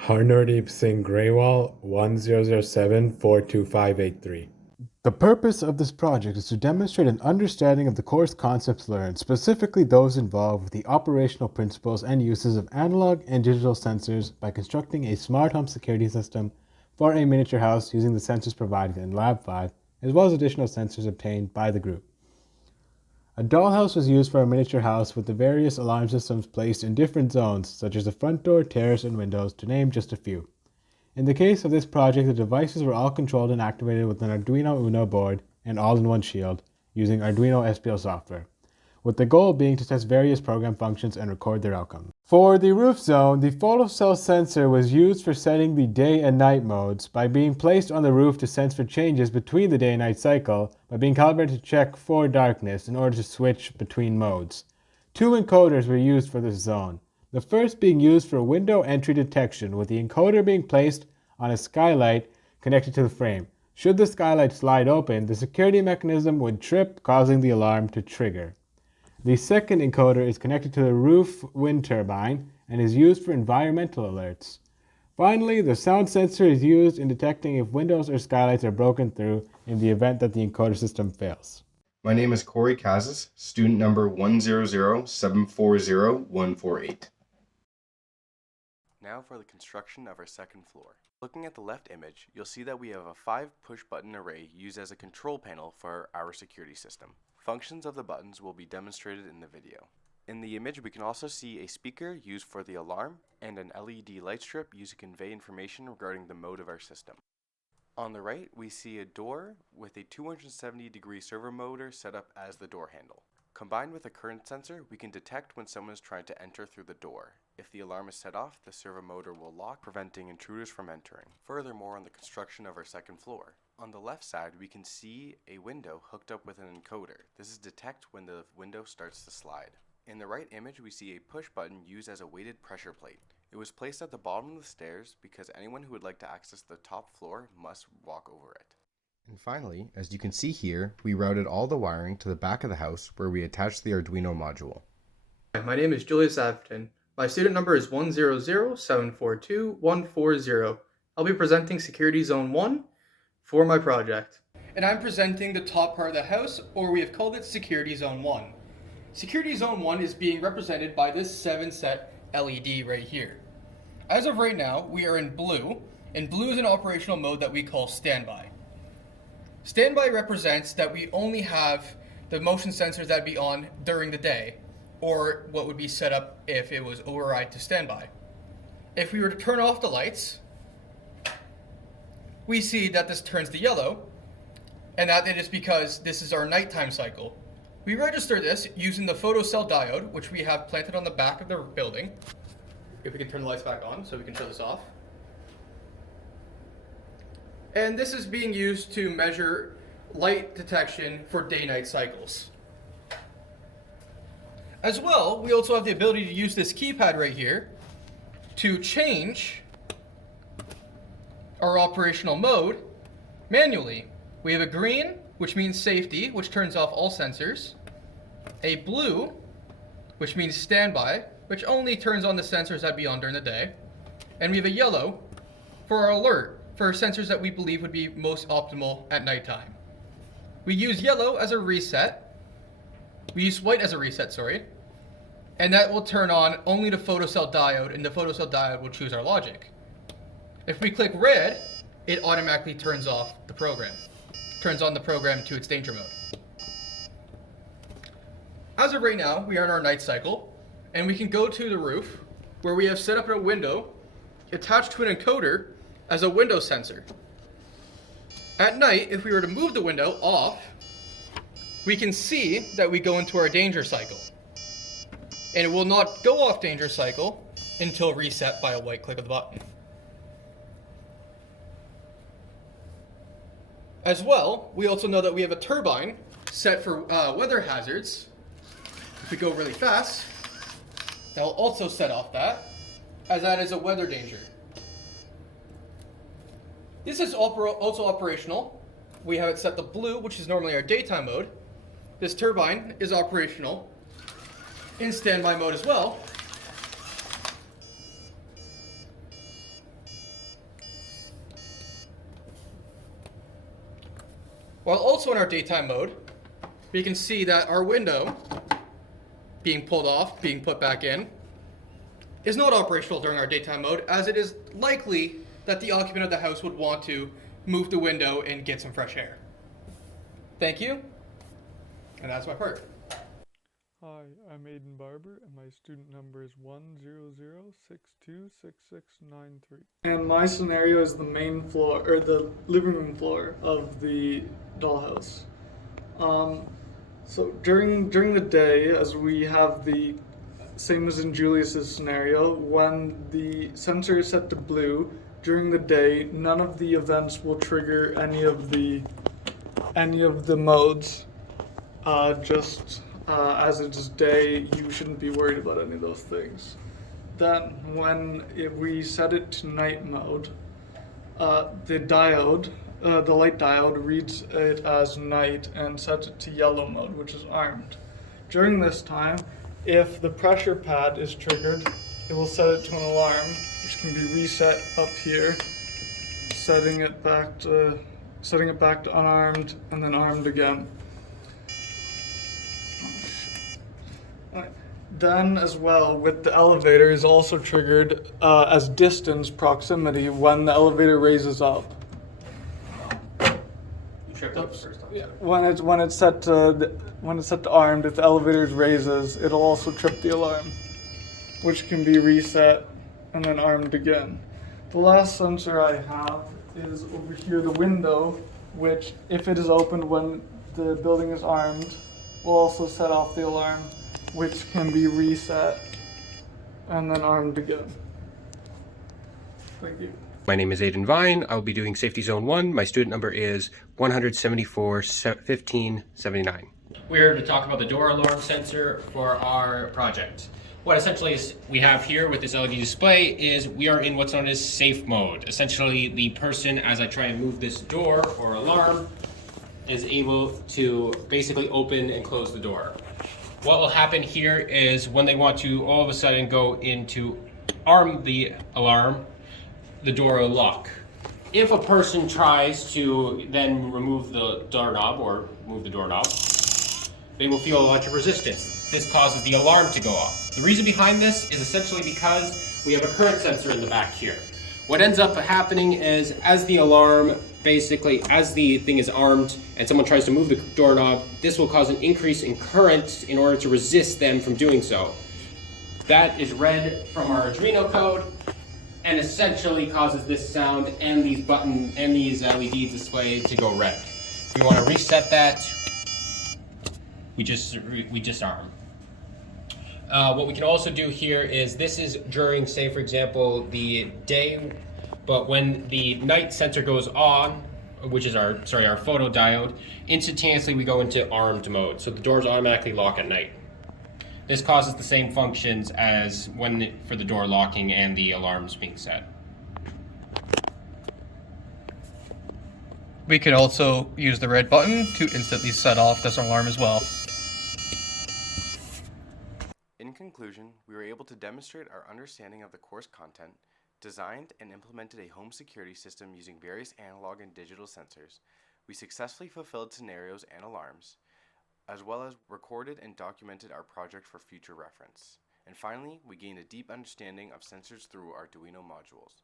Harnoordeep Grewal 1007-42583. The purpose of this project is to demonstrate an understanding of the course concepts learned, specifically those involved with the operational principles and uses of analog and digital sensors by constructing a smart home security system for a miniature house using the sensors provided in Lab 5, as well as additional sensors obtained by the group. A dollhouse was used for a miniature house with the various alarm systems placed in different zones, such as the front door, terrace, and windows, to name just a few. In the case of this project, the devices were all controlled and activated with an Arduino Uno board and all-in-one shield using Arduino SPL software, with the goal being to test various program functions and record their outcomes. For the roof zone, the photocell sensor was used for setting the day and night modes by being placed on the roof to sense for changes between the day and night cycle by being calibrated to check for darkness in order to switch between modes. Two encoders were used for this zone. The first being used for window entry detection, with the encoder being placed on a skylight connected to the frame. Should the skylight slide open, the security mechanism would trip, causing the alarm to trigger. The second encoder is connected to the roof wind turbine and is used for environmental alerts. Finally, the sound sensor is used in detecting if windows or skylights are broken through in the event that the encoder system fails. My name is Corey Cazes, student number 100740148. Now for the construction of our second floor. Looking at the left image, you'll see that we have a 5 push-button array used as a control panel for our security system. Functions of the buttons will be demonstrated in the video. In the image, we can also see a speaker used for the alarm and an LED light strip used to convey information regarding the mode of our system. On the right, we see a door with a 270-degree servo motor set up as the door handle. Combined with a current sensor, we can detect when someone is trying to enter through the door. If the alarm is set off, the servo motor will lock, preventing intruders from entering. Furthermore, on the construction of our second floor. On the left side, we can see a window hooked up with an encoder. This is detect when the window starts to slide. In the right image, we see a push button used as a weighted pressure plate. It was placed at the bottom of the stairs because anyone who would like to access the top floor must walk over it. And finally, as you can see here, we routed all the wiring to the back of the house where we attached the Arduino module. My name is Julius Atherton. My student number is 100742140. I'll be presenting Security Zone 1 for my project. And I'm presenting the top part of the house, or we have called it Security Zone 1. Security Zone 1 is being represented by this 7-set LED right here. As of right now, we are in blue, and blue is an operational mode that we call standby. Standby represents that we only have the motion sensors that be on during the day, or what would be set up if it was override to standby. If we were to turn off the lights, we see that this turns to yellow, and that it is because this is our nighttime cycle. We register this using the photocell diode, which we have planted on the back of the building. If we can turn the lights back on so we can show this off. And this is being used to measure light detection for day-night cycles. As well, we also have the ability to use this keypad right here to change our operational mode manually. We have a green, which means safety, which turns off all sensors. A blue, which means standby, which only turns on the sensors that be on during the day. And we have a yellow for our alert, for sensors that we believe would be most optimal at nighttime. We use yellow as a reset. We use white as a reset, sorry. And that will turn on only the photocell diode, and the photocell diode will choose our logic. If we click red, it automatically turns off the program. Turns on the program to its danger mode. As of right now, we are in our night cycle, and we can go to the roof, where we have set up a window attached to an encoder as a window sensor. At night, if we were to move the window off, we can see that we go into our danger cycle. And it will not go off danger cycle until reset by a white click of the button. As well, we also know that we have a turbine set for weather hazards. If we go really fast, that will also set off that, as that is a weather danger. This is also operational. We have it set to blue, which is normally our daytime mode. This turbine is operational in standby mode as well. While also in our daytime mode, we can see that our window being pulled off, being put back in, is not operational during our daytime mode, as it is likely that the occupant of the house would want to move the window and get some fresh air. Thank you, and that's my part. Hi, I'm Aidan Barber, and my student number is 100626693. And my scenario is the main floor, or the living room floor of the dollhouse. So during the day, as we have the same as in Julius's scenario, when the sensor is set to blue during the day, none of the events will trigger any of the modes. As it is day, you shouldn't be worried about any of those things. Then, we set it to night mode, the light diode reads it as night and sets it to yellow mode, which is armed. During this time, if the pressure pad is triggered, it will set it to an alarm, which can be reset up here, setting it back to unarmed and then armed again. Then as well, with the elevator is also triggered as distance proximity when the elevator raises up. You tripped up the first time. Yeah, when it's set to armed, if the elevator raises, it'll also trip the alarm, which can be reset and then armed again. The last sensor I have is over here, the window, which if it is opened when the building is armed, will also set off the alarm, which can be reset and then armed again. Thank you. My name is Aidan Vine. I'll be doing Safety Zone 1. My student number is 174-1579. We're here to talk about the door alarm sensor for our project. What essentially is we have here with this LED display is we are in what's known as safe mode. Essentially, the person, as I try and move this door or alarm, is able to basically open and close the door. What will happen here is when they want to all of a sudden go into arm the alarm, the door will lock. If a person tries to then remove the doorknob or move the doorknob, they will feel a bunch of resistance. This causes the alarm to go off. The reason behind this is essentially because we have a current sensor in the back here. What ends up happening is as the alarm, basically as the thing is armed and someone tries to move the doorknob, this will cause an increase in current in order to resist them from doing so. That is read from our Arduino code and essentially causes this sound and these LED display to go red. If we want to reset that, we just arm. What we can also do here is this is during, say for example, the day, but when the night sensor goes on, which is our photo diode, instantaneously we go into armed mode. So the doors automatically lock at night. This causes the same functions as for the door locking and the alarms being set. We could also use the red button to instantly set off this alarm as well. In conclusion, we were able to demonstrate our understanding of the course content, designed and implemented a home security system using various analog and digital sensors. We successfully fulfilled scenarios and alarms, as well as recorded and documented our project for future reference. And finally, we gained a deep understanding of sensors through our Arduino modules.